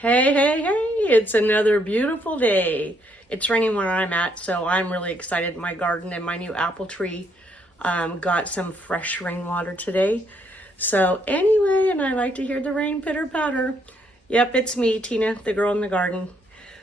Hey, hey, hey, it's another beautiful day. It's raining where I'm at, so I'm really excited. My garden and my new apple tree got some fresh rainwater today. So anyway, and I like to hear the rain pitter patter. Yep, it's me, Tina, the girl in the garden.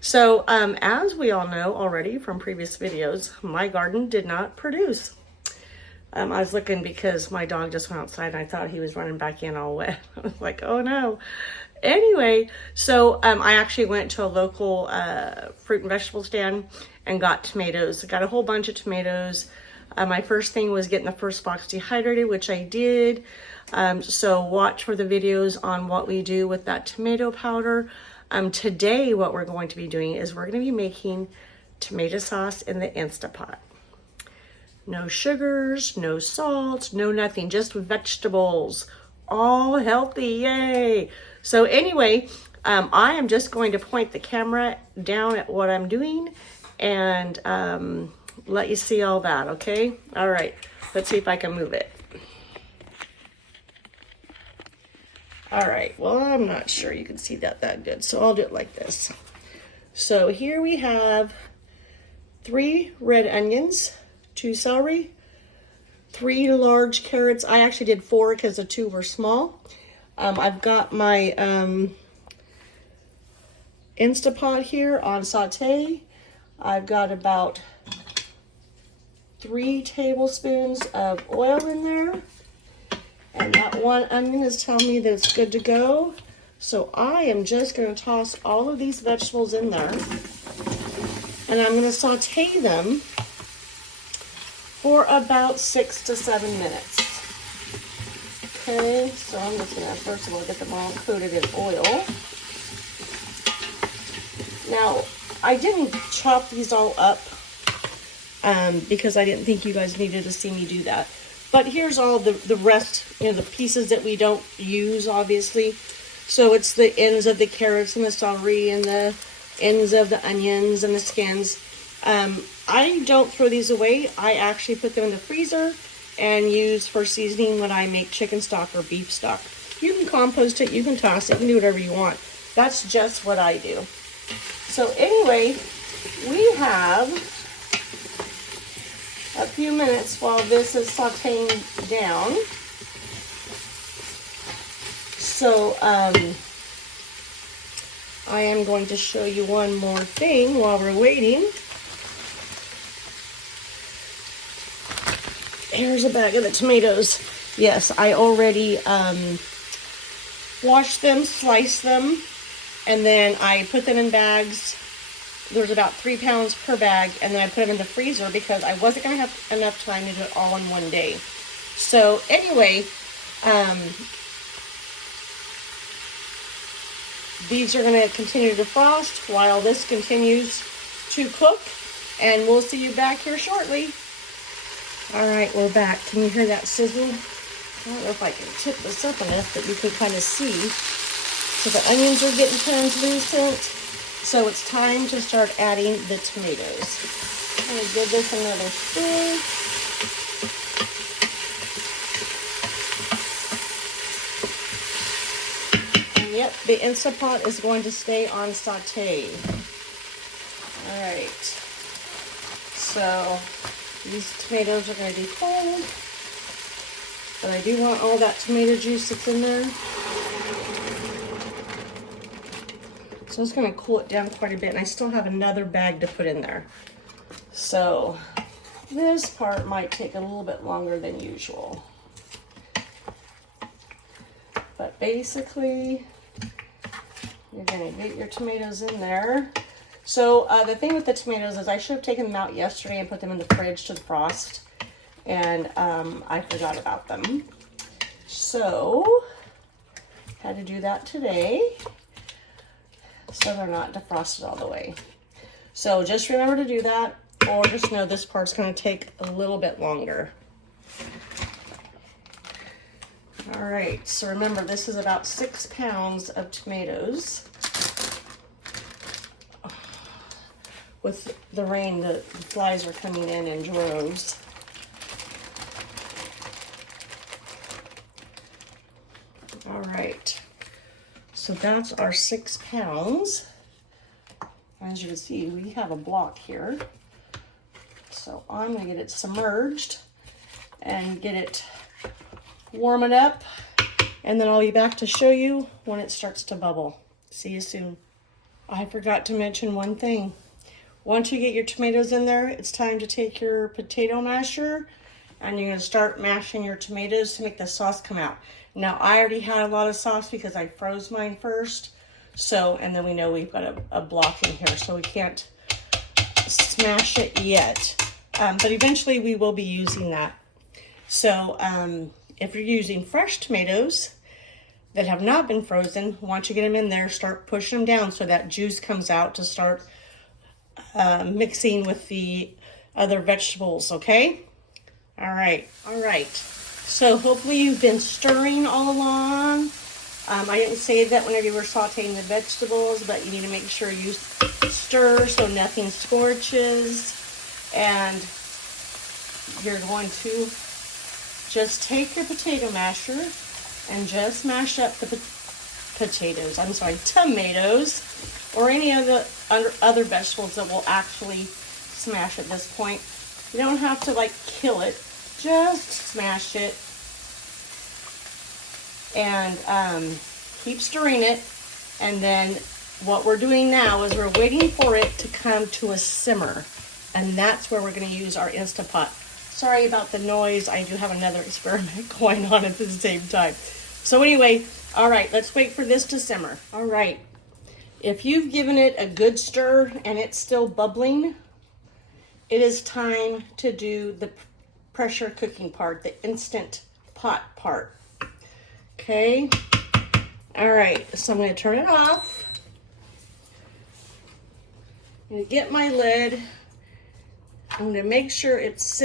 So as we all know already from previous videos, my garden did not produce. I was looking because my dog just went outside and I thought he was running back in all wet. I was like, oh no. Anyway, so I actually went to a local fruit and vegetable stand and got tomatoes. I got a whole bunch of tomatoes. My first thing was getting the first box dehydrated, which I did. So watch for the videos on what we do with that tomato powder. Today, what we're going to be doing is we're going to be making tomato sauce in the Instapot. No sugars, no salt, no nothing, just vegetables. All healthy, yay! So anyway, I am just going to point the camera down at what I'm doing and let you see all that, okay? All right, let's see if I can move it. All right, well, I'm not sure you can see that good, so I'll do it like this. So here we have 3 red onions, 2 celery, 3 large carrots. I actually did 4 because the 2 were small. I've got my Instapot here on saute. I've got about 3 tablespoons of oil in there. And that 1 onion is telling me that it's good to go. So I am just going to toss all of these vegetables in there. And I'm going to saute them for about 6 to 7 minutes. Okay, so I'm just gonna first of all get them all coated in oil. Now, I didn't chop these all up because I didn't think you guys needed to see me do that. But here's all the rest, the pieces that we don't use, obviously. So it's the ends of the carrots and the celery and the ends of the onions and the skins. I don't throw these away. I actually put them in the freezer and use for seasoning when I make chicken stock or beef stock. You can compost it, you can toss it, you can do whatever you want. That's just what I do. So anyway, we have a few minutes while this is sauteing down. So I am going to show you one more thing while we're waiting. Here's a bag of the tomatoes. Yes, I already washed them, sliced them, and then I put them in bags. There's about 3 pounds per bag, and then I put them in the freezer because I wasn't going to have enough time to do it all in one day. So anyway, these are going to continue to defrost while this continues to cook, and we'll see you back here shortly. All right, we're back. Can you hear that sizzle? I don't know if I can tip this up enough that you can kind of see. So the onions are getting translucent. So it's time to start adding the tomatoes. I'm going to give this another stir. And yep, the Instapot is going to stay on saute. All right. So these tomatoes are going to be cold, but I do want all that tomato juice that's in there. So it's going to cool it down quite a bit, and I still have another bag to put in there. So this part might take a little bit longer than usual. But basically, you're going to get your tomatoes in there. So the thing with the tomatoes is I should have taken them out yesterday and put them in the fridge to defrost, and I forgot about them. So had to do that today so they're not defrosted all the way. So just remember to do that, or just know this part's going to take a little bit longer. All right, so remember this is about 6 pounds of tomatoes. With the rain, the flies are coming in droves. All right. So that's our 6 pounds. As you can see, we have a block here. So I'm gonna get it submerged and get it warming up. And then I'll be back to show you when it starts to bubble. See you soon. I forgot to mention one thing. Once you get your tomatoes in there, it's time to take your potato masher and you're gonna start mashing your tomatoes to make the sauce come out. Now, I already had a lot of sauce because I froze mine first. So, and then we know we've got a block in here, so we can't smash it yet. But eventually we will be using that. So, if you're using fresh tomatoes that have not been frozen, once you get them in there, start pushing them down so that juice comes out to start mixing with the other vegetables, okay? All right. So hopefully you've been stirring all along. I didn't say that whenever you were sauteing the vegetables, but you need to make sure you stir so nothing scorches. And you're going to just take your potato masher and just mash up the tomatoes, or any of the other vegetables that will actually smash at this point. You don't have to like kill it, just smash it. And keep stirring it. And then what we're doing now is we're waiting for it to come to a simmer. And that's where we're going to use our Instant Pot. Sorry about the noise. I do have another experiment going on at the same time. So anyway, all right, let's wait for this to simmer. All right. If you've given it a good stir and it's still bubbling, it is time to do the pressure cooking part, the Instant Pot part. Okay. All right, so I'm going to turn it off. I'm going to get my lid. I'm going to make sure it's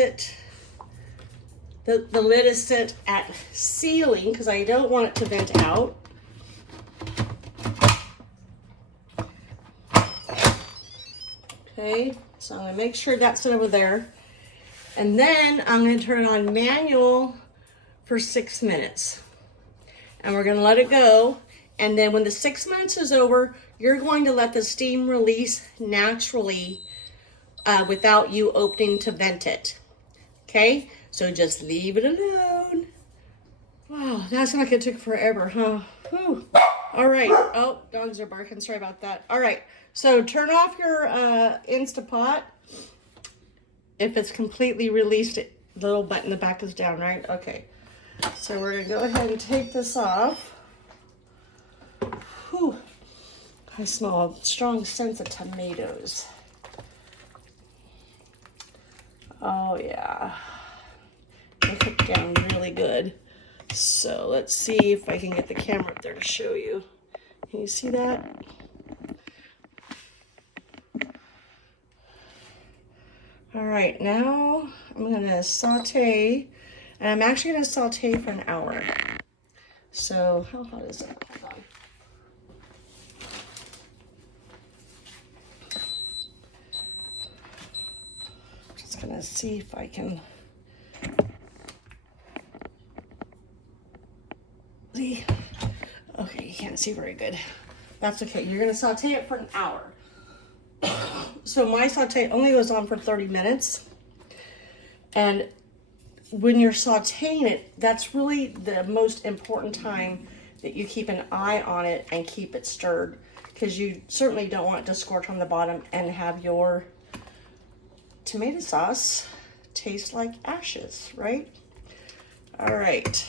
the lid is set at sealing because I don't want it to vent out. Okay, so I'm going to make sure that's it over there. And then I'm going to turn it on manual for 6 minutes. And we're going to let it go. And then when the 6 minutes is over, you're going to let the steam release naturally without you opening to vent it. Okay, so just leave it alone. Wow, that's like it took forever, huh? Whew. All right. Oh, dogs are barking. Sorry about that. All right. So turn off your Instant Pot. If it's completely released, the little button in the back is down, right? Okay. So we're going to go ahead and take this off. Whew. I smell a strong sense of tomatoes. Oh, yeah. They cook down really good. So let's see if I can get the camera up there to show you. Can you see that? All right, now I'm gonna saute, and I'm actually gonna saute for an hour. So how hot is that? Hold on. Just gonna see if I can see. Okay, you can't see very good. That's okay. You're gonna saute it for an hour. So my saute only goes on for 30 minutes. And when you're sauteing it, that's really the most important time that you keep an eye on it and keep it stirred, because you certainly don't want it to scorch on the bottom and have your tomato sauce taste like ashes, right? All right.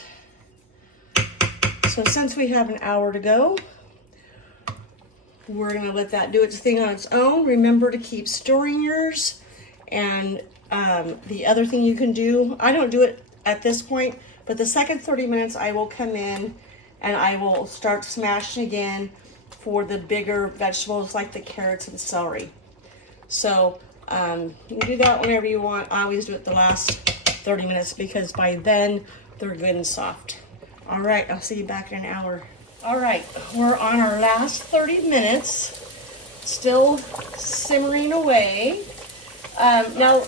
So since we have an hour to go, we're gonna let that do its thing on its own. Remember to keep stirring yours. And the other thing you can do, I don't do it at this point, but the second 30 minutes I will come in and I will start smashing again for the bigger vegetables like the carrots and celery. So you can do that whenever you want. I always do it the last 30 minutes because by then they're good and soft. All right, I'll see you back in an hour. All right, we're on our last 30 minutes, still simmering away. Now,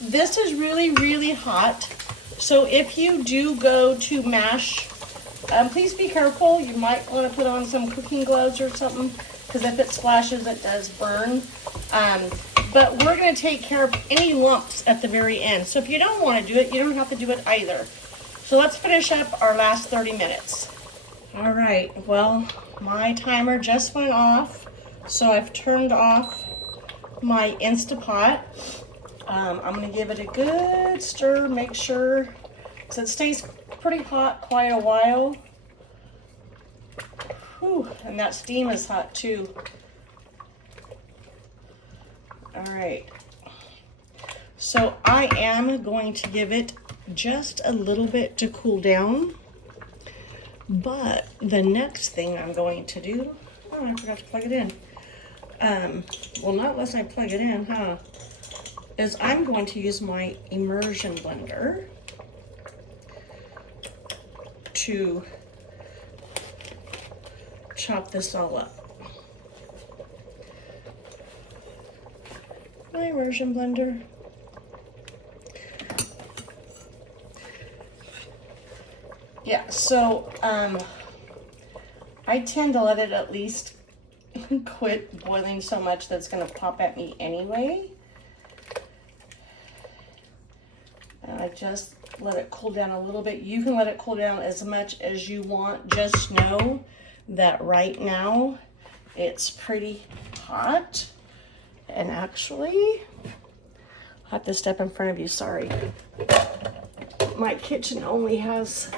this is really, really hot. So if you do go to mash Please be careful. You might want to put on some cooking gloves or something, because if it splashes, it does burn. But we're going to take care of any lumps at the very end. So if you don't want to do it, you don't have to do it either. So let's finish up our last 30 minutes. All right, well, my timer just went off, so I've turned off my Instapot. I'm going to give it a good stir, make sure, because it stays pretty hot quite a while. Whew, and that steam is hot too. All right, so I am going to give it just a little bit to cool down, but the next thing I'm going to do, oh, I forgot to plug it in. Well, not unless I plug it in, huh? Is I'm going to use my immersion blender to chop this all up. My immersion blender. Yeah, so I tend to let it at least quit boiling so much that it's going to pop at me anyway. And I just let it cool down a little bit. You can let it cool down as much as you want. Just know that right now it's pretty hot. And actually, I have to step in front of you, sorry. My kitchen only has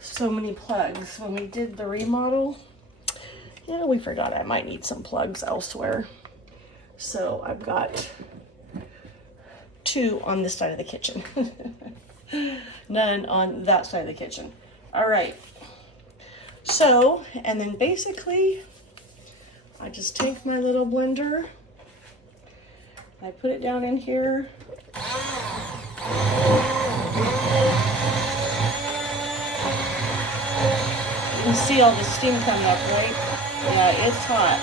so many plugs. When we did the remodel, yeah, we forgot I might need some plugs elsewhere. So I've got 2 on this side of the kitchen. None on that side of the kitchen. All right. So, and then basically, I just take my little blender, I put it down in here. You can see all the steam coming up, right? Yeah, it's hot.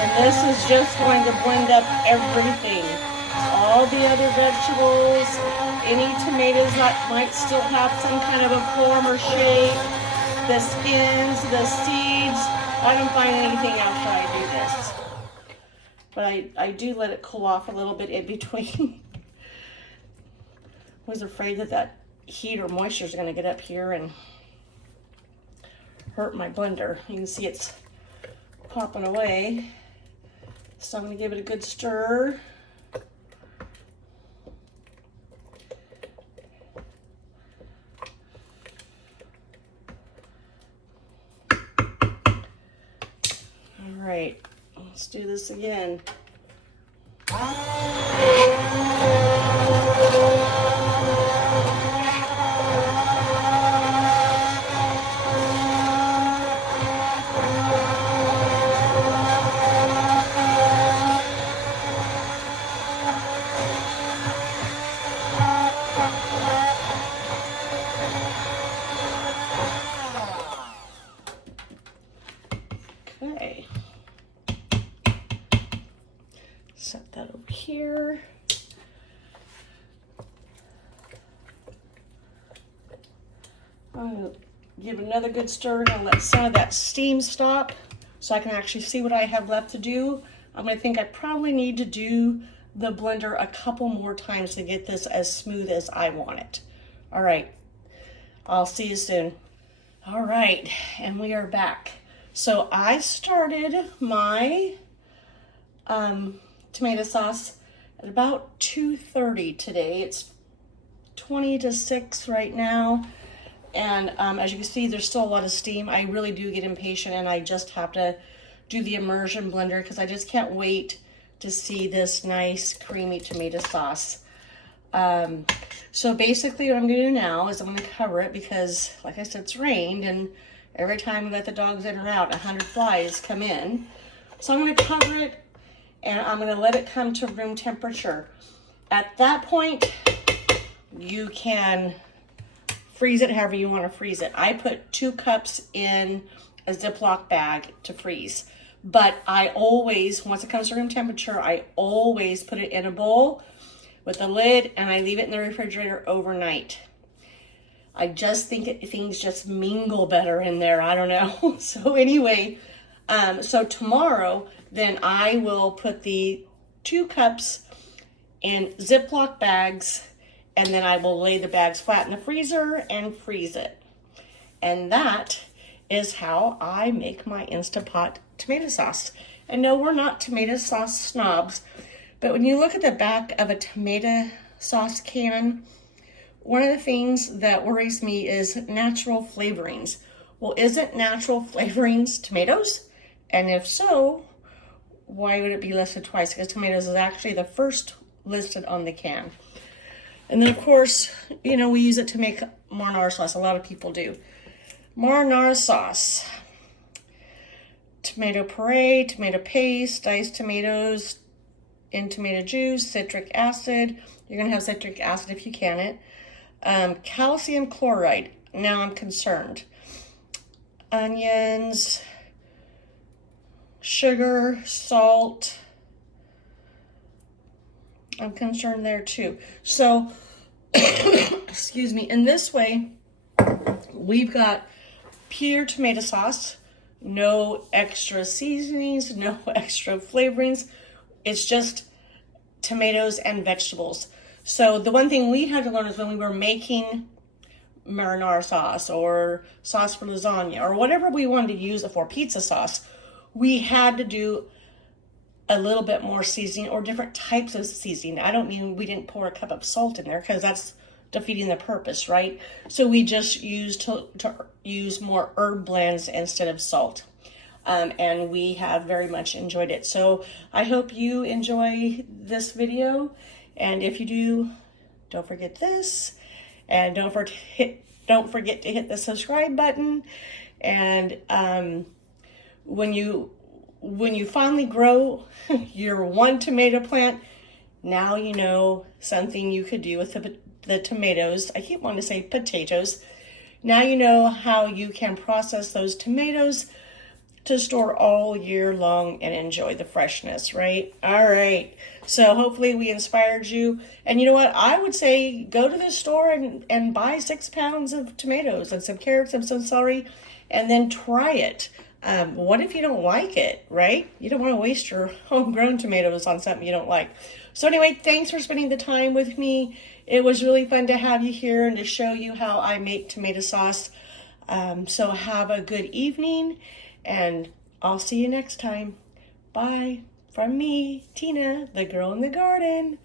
And this is just going to blend up everything. All the other vegetables, any tomatoes that might still have some kind of a form or shape, the skins, the seeds. I don't find anything after I do this. But I do let it cool off a little bit in between. Was afraid that heat or moisture is going to get up here and hurt my blender. You can see it's popping away. So I'm going to give it a good stir. All right, let's do this again. Okay. Set that over here. I'm going to give another good stir and let some of that steam stop so I can actually see what I have left to do. I'm going to think I probably need to do the blender a couple more times to get this as smooth as I want it. All right, I'll see you soon. All right, and we are back. So I started my tomato sauce at about 2:30 today. It's 20 to 6 right now. And as you can see, there's still a lot of steam. I really do get impatient and I just have to do the immersion blender because I just can't wait to see this nice creamy tomato sauce. So basically what I'm going to do now is I'm going to cover it because, like I said, it's rained and every time we let the dogs in or out, 100 flies come in. So I'm going to cover it and I'm going to let it come to room temperature. At that point, you can freeze it however you want to freeze it. I put 2 cups in a Ziploc bag to freeze. But I always, once it comes to room temperature, I always put it in a bowl with a lid, and I leave it in the refrigerator overnight. I just think things just mingle better in there. I don't know. So anyway, so tomorrow, then I will put the 2 cups in Ziploc bags, and then I will lay the bags flat in the freezer and freeze it. And that is how I make my Instapot tomato sauce. And no, we're not tomato sauce snobs, but when you look at the back of a tomato sauce can, one of the things that worries me is natural flavorings. Well, isn't natural flavorings tomatoes? And if so, why would it be listed twice? Because tomatoes is actually the first listed on the can. And then, of course, you know, we use it to make marinara sauce. A lot of people do. Marinara sauce. Tomato puree, tomato paste, diced tomatoes in tomato juice, citric acid. You're going to have citric acid if you can it. Calcium chloride. Now I'm concerned. Onions, sugar, salt. I'm concerned there too. So, excuse me, in this way, we've got pure tomato sauce, no extra seasonings, no extra flavorings. It's just tomatoes and vegetables. So the one thing we had to learn is when we were making marinara sauce or sauce for lasagna or whatever we wanted to use it for, pizza sauce, we had to do a little bit more seasoning or different types of seasoning. I don't mean we didn't pour a cup of salt in there because that's defeating the purpose, right? So we just used to use more herb blends instead of salt. And we have very much enjoyed it. So I hope you enjoy this video. And if you do, don't forget this. And don't forget to hit the subscribe button. And when you finally grow your 1 tomato plant, now you know something you could do with the tomatoes. I keep wanting to say potatoes. Now you know how you can process those tomatoes to store all year long and enjoy the freshness, right? All right. So hopefully we inspired you. And you know what? I would say go to the store and buy 6 pounds of tomatoes and some carrots and some celery, and then try it. What if you don't like it, right? You don't want to waste your homegrown tomatoes on something you don't like. So anyway, thanks for spending the time with me. It was really fun to have you here and to show you how I make tomato sauce. So have a good evening, and I'll see you next time. Bye. From me, Tina, the girl in the garden.